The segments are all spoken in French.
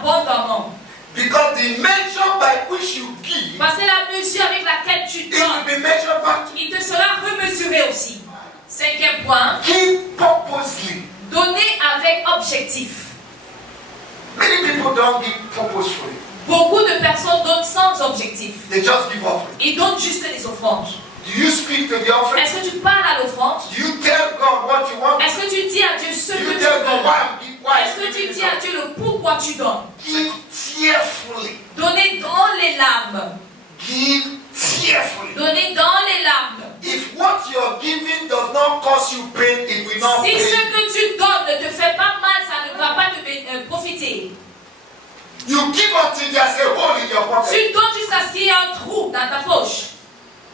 abondamment. Because the measure by which you give, Parce que la mesure avec laquelle tu it will donnes, be measured back to you. il te sera remesuré aussi. 5e point, Give purposely. donner avec objectif. Many people don't give purposefully. Beaucoup de personnes donnent sans objectif. They just give offering. Ils donnent juste des offrandes. Do you speak to the offering? Est-ce que tu parles à l'offrande? Do you tell God what you want? Est-ce que tu dis à Dieu ce Do que you tu tell God veux? why Est-ce que tu dis à Dieu le pourquoi tu donnes? Give tearfully. Donnez dans les larmes. Give tearfully. Donnez dans les larmes. If what you're giving does not cause you pain, it will not Si ce pain. que tu donnes ne te fait pas mal, ça ne va pas te profiter. You give until there's a hole in your pocket. Tu donnes jusqu'à ce qu'il y ait un trou dans ta poche.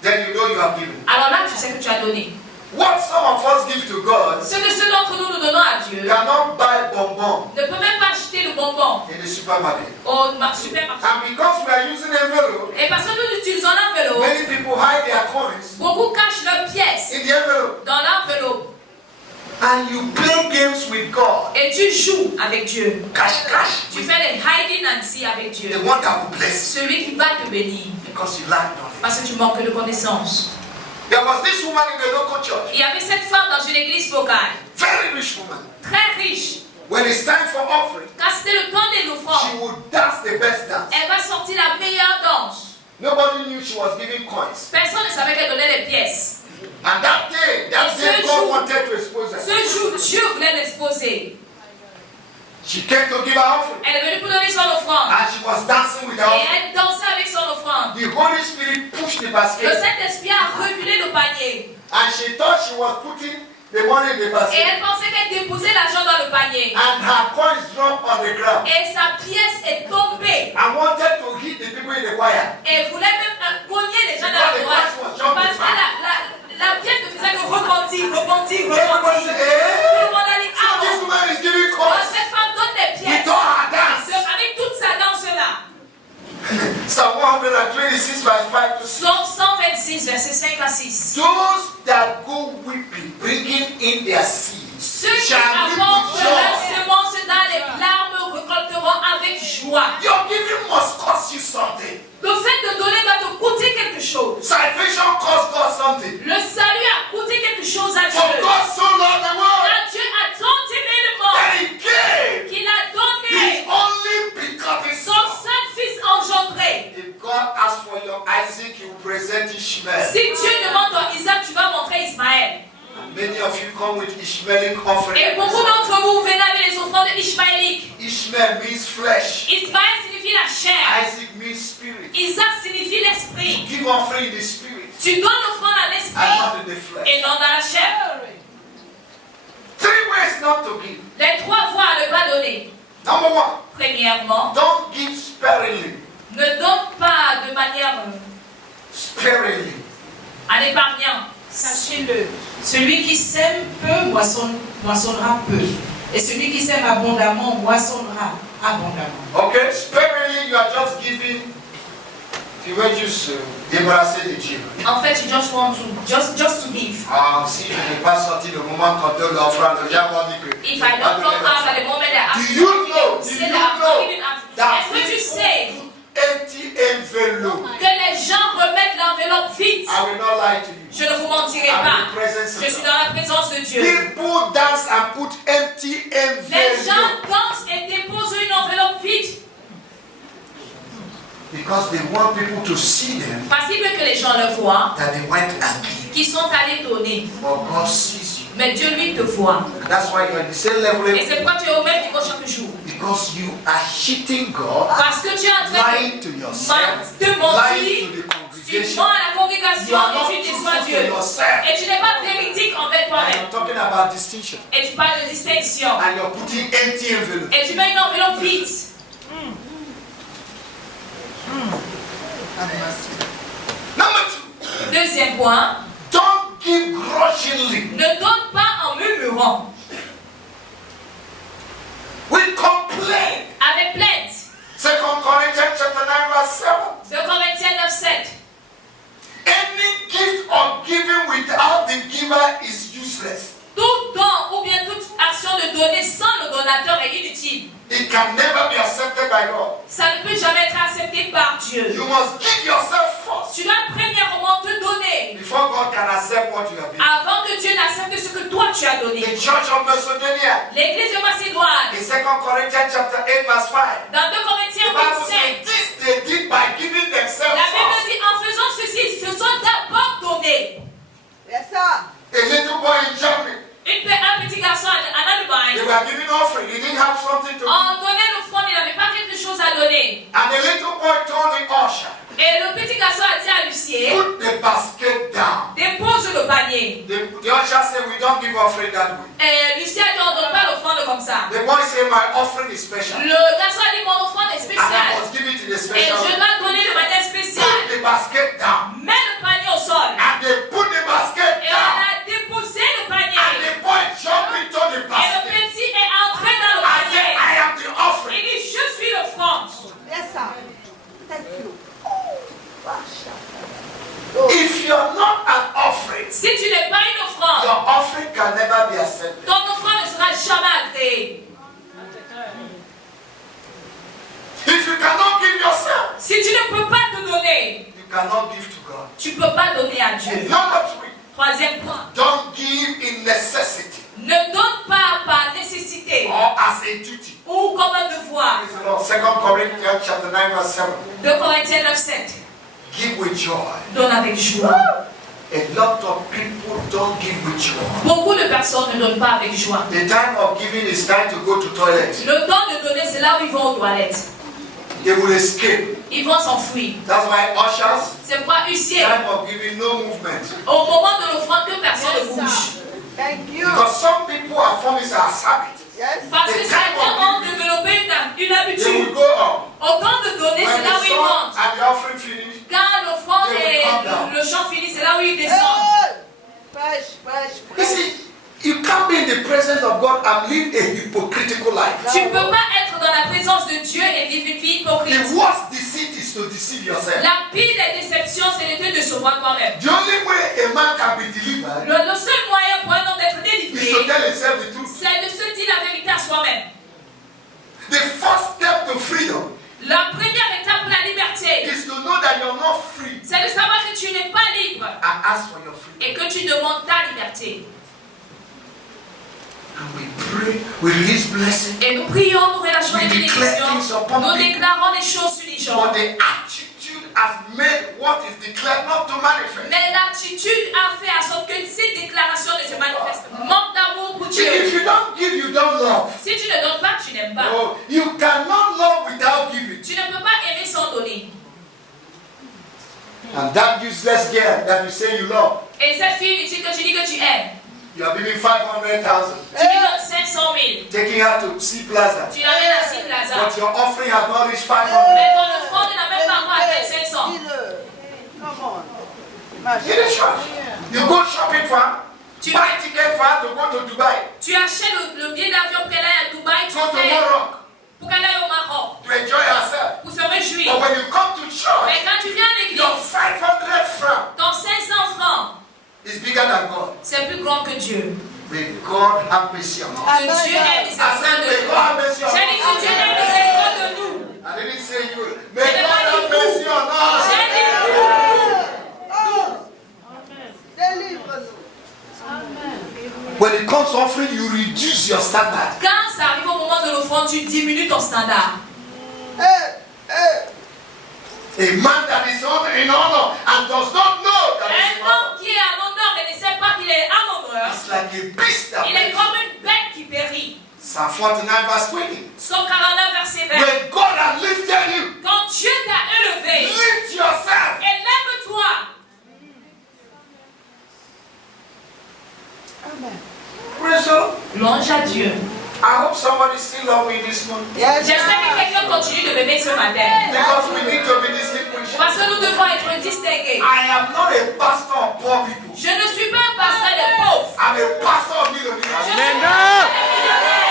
Then you know you have given. Alors là, tu sais que tu as donné. What some of us give to God Ce que ceux d'entre nous donnons à Dieu cannot buy bonbon ne peut même pas acheter le bonbon in the supermarket. au supermarché. And because we are using envelope, Et parce que nous utilisons l'enveloppe, many people hide their coins beaucoup cachent leurs pièces in the envelope. dans l'enveloppe. And you play games with God. Et tu joues avec Dieu. Cash. Tu fais des hiding and see avec Dieu. The one that will bless you. Celui qui va te bénir. Because you lack knowledge. Parce que tu manques de connaissances. There was this woman in the local church. Il y avait cette femme dans une église locale. Very rich woman. Très riche. When it's time for offering, Quand c'était le temps des she offrandes, would dance the best dance. elle va sortir la meilleure danse. Nobody knew she was giving coins. Personne ne savait qu'elle donnait des pièces. And that day God wanted to expose her. Ce jour, Dieu voulait l'exposer. She came to give her offering. Elle est venue pour donner son offrande. And she was dancing with her Et offering. elle dansait avec son offrande. The Holy Spirit pushed the Le basket. Saint-Esprit a reculé le panier. And she thought she was putting the money in the Et basket. elle pensait qu'elle déposait l'argent dans le panier. And her coins dropped on the ground. Et sa pièce est tombée. I wanted to hit the people in the choir. Et elle voulait même cogner les gens dans la chorale. Parce que la pièce ne faisait que rebondir. Everybody Tout said, le monde a dit, so this woman is giving coins cette femme donne des with pièces. all her dance. Avec toute sa danse-là. Psalm 126 verse 5 to 6. Psaume 126, versets 5 à 6. Those that go weeping, bringing in their seed, Ceux qui shall reap apportent with leurs joy. semences dans les larmes récolteront avec joie. Your giving must cost you something. Le fait de donner doit te coûter quelque chose. Salvation cost God something. Le salut a coûté quelque chose à For Dieu. God so loved the world Car Dieu a tant aimé le that monde He gave qu'il a His donné only begotten son Son. seul fils engendré. If God asks for your Isaac, He will present Ishmael. Si Dieu demande ton Isaac, tu vas montrer Ismaël. And many of you come with Ishmaelic offering. Et beaucoup d'entre vous venez avec les offrandes ishmaéliques. Ishmael means flesh. Ismaël signifie la chair. Isaac means spirit. Isaac signifie l'esprit. Give offering in the spirit Tu donnes l'offrande à and l'esprit not in the flesh. et non dans la chair. 3 ways not to give. Les 3 voies à ne pas donner. Number 1, Premièrement, don't give sparingly. ne donne pas de manière Sparingly. en épargnant. Sachez-le, celui qui sème peu moissonnera peu. Et celui qui sème abondamment moissonnera abondamment. Okay, sparingly you are just giving. Tu veux juste débarrasser des dîmes. En fait, you just want to just to give. Si je n'ai pas sorti le moment quand on l'offrande, j'ai avoir dit que. If I don't come out at the moment that Do you know? say that I'm not giving up. Est-ce que tu sais Empty envelope. que les gens remettent l'enveloppe vide? I will not lie to you. Je ne vous mentirai I'm in pas. the presence Je of suis God. dans la présence de Dieu. People dance and put empty Les gens envelope dansent et déposent une enveloppe vide because they want people to see them parce qu'ils veulent que les gens le voient, that they went and give. qu'ils sont allés donner. But God sees you. Mais Dieu, lui, te voit. That's why you're at the same level Et c'est pourquoi tu es au même niveau chaque jour. because you are hitting God, Parce que tu es en train lying to yourself, de lying mentir. to the Tu congregation. mens à la You congrégation are not et tu déçois truthful Dieu. to yourself. Et tu n'es pas véridique envers And toi-même. I'm talking about distinction. Et tu parles de distinction. And you're putting empty envelope. Et tu mets une enveloppe vide. Number 2, Deuxième point, don't give grudgingly. ne donne pas en murmurant. We complain. Avec plainte. 2 Corinthians chapter 9 verse 7. 2 Corinthiens 9, 7. Any gift or giving without the giver is useless. Tout don ou bien toute action de donner sans le donateur est inutile. It can never be accepted by God. Ça ne peut jamais être accepté par Dieu. You must give yourself first Tu dois premièrement te donner before God can accept what you have given. avant que Dieu n'accepte ce que toi tu as donné. The Church of Macedonia, L'église de Macédoine, in 2 Corinthians chapter 8 verse 5, dans 2 the Corinthiens Bible 8, says 5, this they did by giving themselves la Bible first. dit en faisant ceci, ils se sont d'abord donnés. Yes, sir. A little boy in Germany, Un petit garçon en they Allemagne, were giving offering. He didn't have something to give. en donnant l'offrande, il n'avait pas quelque chose à donner. And the little boy told the usher, Et le petit garçon a dit à l'huissier, put the basket down. dépose le panier. The usher said, we don't give offering that way. Et l'huissier a dit, on ne donne pas l'offrande comme ça. The boy said, my offering is special. Le garçon a dit, mon offrande est And I spéciale. must give it in a Et special je way. dois donner de manière Put spéciale. the basket down. Mets le panier au sol. And they put the basket Et on down. a déposé le panier. And the boy jumped into the Et le basket. petit est entré dans le I said, panier. I am the Il offering. dit, je suis l'offrande. Yes, sir. Thank you. If you're not an offering, Si tu n'es pas une your offrande, offering can never be accepted. ton offrande ne sera jamais agréée. If you cannot give yourself, Si tu ne peux pas te donner, you cannot give to God. tu ne peux pas donner à Dieu. Number 3, Troisième point, don't give in necessity ne donne pas par nécessité or as a duty. ou comme un devoir. Praise the Lord. 2 Corinthians chapter 9 verse 7. 2 Corinthiens 9, 7. Give with joy. Donne avec joie. A lot of people don't give with joy. Beaucoup de personnes ne donnent pas avec joie. The time of giving is time to go to toilet. Le temps de donner, c'est là où ils vont aux toilettes. They will escape. Ils vont s'enfuir. That's why ushers, C'est pourquoi huissier, time of giving, no movement. au moment de l'offrande, que personne ne bouge. Thank you. Because some people are forming as habit. Yes. Parce que certains ont développé une They will habitude. go on. Au temps de donner, When c'est là où the ils song montent. and the offering finish, Quand l'offrande They will et come down. le chant finit, c'est là où ils descendent. Hey. Fresh, fresh, you fresh. see, you can't be in the presence of God and live a hypocritical life. Tu ne peux pas être dans la présence de Dieu et vivre une vie hypocrite. The worst deceit is to deceive yourself. La pire des déceptions, c'est de te décevoir toi-même. The only way a man can be delivered Le seul moyen pour un homme d'être is to délivré, tell himself the truth. c'est de se dire la vérité à soi-même. The first step to freedom La première étape pour la liberté, is to know that you're not free c'est de savoir que tu n'es pas libre and ask for your freedom. et que tu demandes ta liberté. And we pray, we release blessing, Et nous prions, nous relâchons les We declare bénédictions, things upon nous people. déclarons des choses sur les gens. but the attitude has made what is declared not to manifest. Mais l'attitude a fait en sorte que ces déclarations ne se manifestent. Manque d'amour pour See, Dieu. if you don't give, you don't love. Si tu ne donnes pas, tu n'aimes pas. Oh, you cannot love without giving. Tu ne peux pas aimer sans donner. And that useless girl that you say you love, Et cette fille inutile que tu dis que tu aimes, you are giving 500,000, tu lui donnes 500 000. taking her to Sea Plaza, Tu l'amènes à Sea Plaza. but your offering has not reached 500. Mais ton offrande n'a même pas encore atteint 500. Dis-le. Come on. In the church, you go shopping for her, Tu, buy ticket for her to go to Dubai, tu achètes le billet d'avion pour qu'elle aille à Dubaï, tu go to fais Morocco pour qu'elle aille au Maroc, to enjoy herself. pour se réjouir. But when you come to church, Mais quand tu viens à l'église, your 500 francs ton 500 francs, is bigger than God. c'est plus grand que Dieu. May God have mercy on us. Que Dieu ait I miséricorde said, de may nous. God have mercy on J'ai dit que Dieu ait us. miséricorde de nous. I didn't say you. May God have mercy on us. J'ai dit nous. Délivre-nous. When it comes to offering, you reduce your standard. Quand ça arrive au moment de l'offrande, tu diminues ton standard. A man that is in honor and does not know that he's Un in honor. homme qui est en honneur et ne sait pas qu'il est en honneur, It's like a beast that il est perishes. comme une bête qui périt. Psalm 49 verse 20. Psaume 49, verset 20. When God has lifted you, Quand Dieu t'a élevé, lift yourself. élève-toi. Amen. Praise the Lord. Louange à Dieu. I hope somebody still love me this morning. Yes. J'espère que quelqu'un continue de m'aimer ce matin. Because we need to be distinguished. Parce que nous devons être distingués. I am not a pastor of poor people. Je ne suis pas un pasteur des pauvres. I'm a pastor of Je millionaires. suis un pasteur des millionnaires.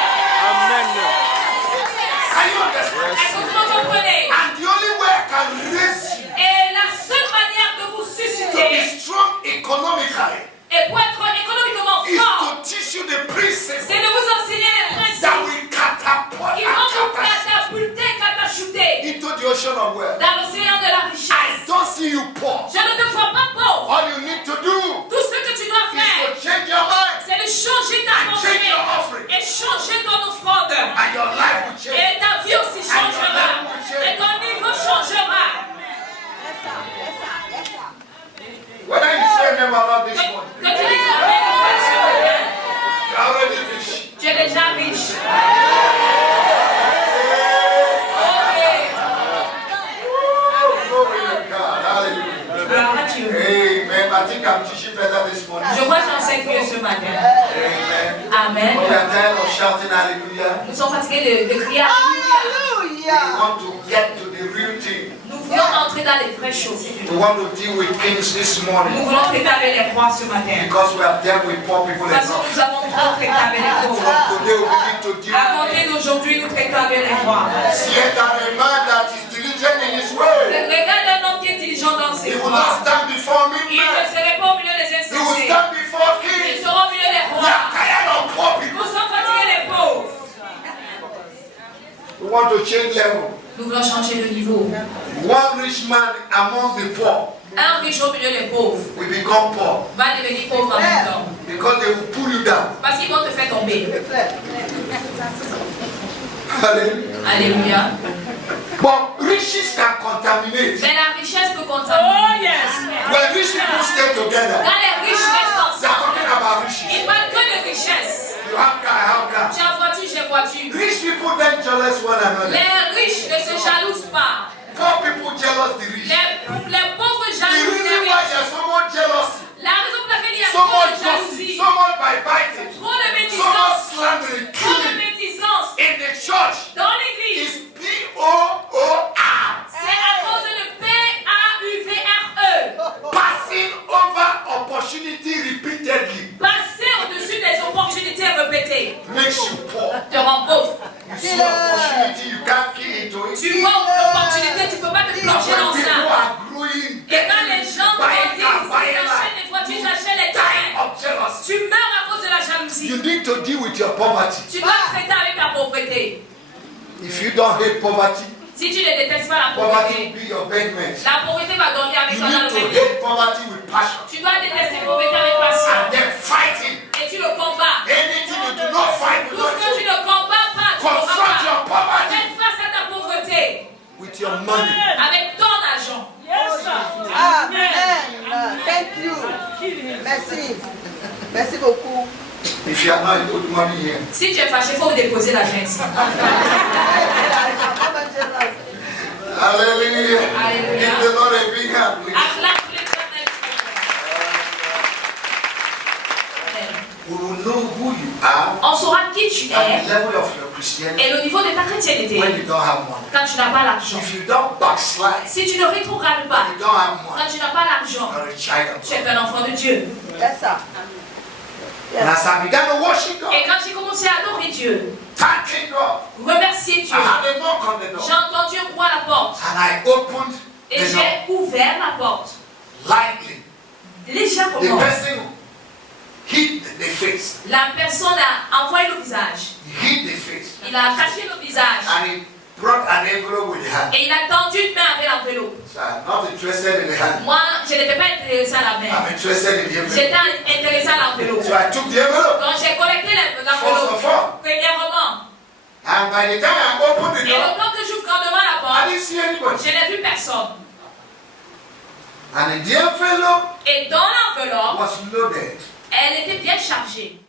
Can you understand? Est-ce que vous me comprenez? And the only way I can raise you Et la seule manière de vous to be susciter strong economically et pour être économiquement is fort, to teach you the principle c'est de vous enseigner les principes that we can matin. Amen. Amen. We are tired of shouting hallelujah. Nous sommes fatigués de crier Alléluia. We Hallelujah. want to get to the real thing. Nous voulons entrer dans les vraies choses. We want to deal with kings this Nous morning voulons traiter avec les rois ce matin. because we have dealt with poor people Parce que enough. nous avons trop traité avec les pauvres. Today we begin to deal À compter d'aujourd'hui, nous traitons avec les rois. Yet a man that is diligent in his way. Regarde un homme qui est diligent dans He ses will voies. not stand before me, Il ne man. serait pas au milieu des He will insensés. stand before Ils kings. seront au milieu des We rois. are tired of poor people. Nous sommes fatigués des pauvres. We want to change level. Nous voulons changer de niveau. One rich man among the poor Un riche au milieu des pauvres will become poor va devenir pauvre en même temps. because they will pull you down. Parce qu'ils vont te faire tomber. Hallelujah. Alléluia. But riches can contaminate. Mais la richesse peut contaminer. When rich people stay together, Quand les riches restent they are ensemble, talking about riches. ils parlent que de richesse. You have car, I have car. J'ai voiture, j'ai voiture. Rich people then jealous one another. Les riches ne se jalousent pas. Poor people jealous the rich. Les pauvres The jalousent reason les why riches. there's so much jealousy, La raison pour laquelle il y a so trop much de gossip, jalousie, so much backbiting, trop de so much médisance, slandering, trop de killing médisance in the church dans l'église, is P-O-O-R. c'est à cause de PAUVRE. Passing over opportunity repeatedly Passer au-dessus des opportunités répétées makes you poor. te rend pauvre. You see opportunity, you can't key into it. Tu vois une opportunité, tu ne peux pas te plonger When dans people ça. are growing, Et quand les gens buying grandissent, cars, buying ils life, achètent des voitures, ils achètent les die terrains. of jealousy. Tu meurs à cause de la jalousie. You need to deal with your poverty. Tu dois traiter avec ta pauvreté. If you don't hate poverty, Si tu ne détestes pas la poverty pauvreté, will be your bedmate. la pauvreté va dormir avec You toi dans need le to même lit. hate poverty with passion Tu dois détester la pauvreté avec passion. and then fighting. Et tu le combats. Anything you do not fight Tout with ce que tu ne combats pas, tu confront combats your pas. poverty Fais face à ta pauvreté with your money. avec ton argent. Amen. Thank you. Merci. Merci beaucoup. If you are not a good money here, Si tu es fâché, il faut déposer l'argent ici. hallelujah. Hallelujah. Give the Lord a big hand, please. Acclame l'Éternel. We will know who you are On saura qui tu at es the level of your Christianity et le niveau de ta chrétienté when you don't have money. quand tu n'as pas l'argent. If you don't backslide, Si tu ne rétrogrades pas when you don't have money, quand tu n'as pas l'argent, you're a child of tu God. es un enfant de Dieu. Yes, sir. And as I began to worship God, Et quand j'ai commencé à adorer Dieu, thanking God, remercier Dieu, I had a knock on the j'ai door. entendu un coup à la porte And I opened et the door j'ai ouvert la porte lightly. The légèrement. person hit the face. La personne a envoyé le visage. He hit the face. Il a caché le visage And he brought an envelope with the hand. et il a tendu une main avec l'enveloppe. So I'm not interested in the hand. Moi, je n'étais pas intéressé à la main. I'm interested in the envelope. J'étais intéressé à l'enveloppe. So I took the envelope. Donc j'ai collecté First l'enveloppe, of all, premièrement. and by the time I opened the Et le door, temps que j'ouvre grandement la I porte, didn't see anybody. je n'ai vu personne. And in the envelope Et dans l'enveloppe, was loaded elle était bien chargée.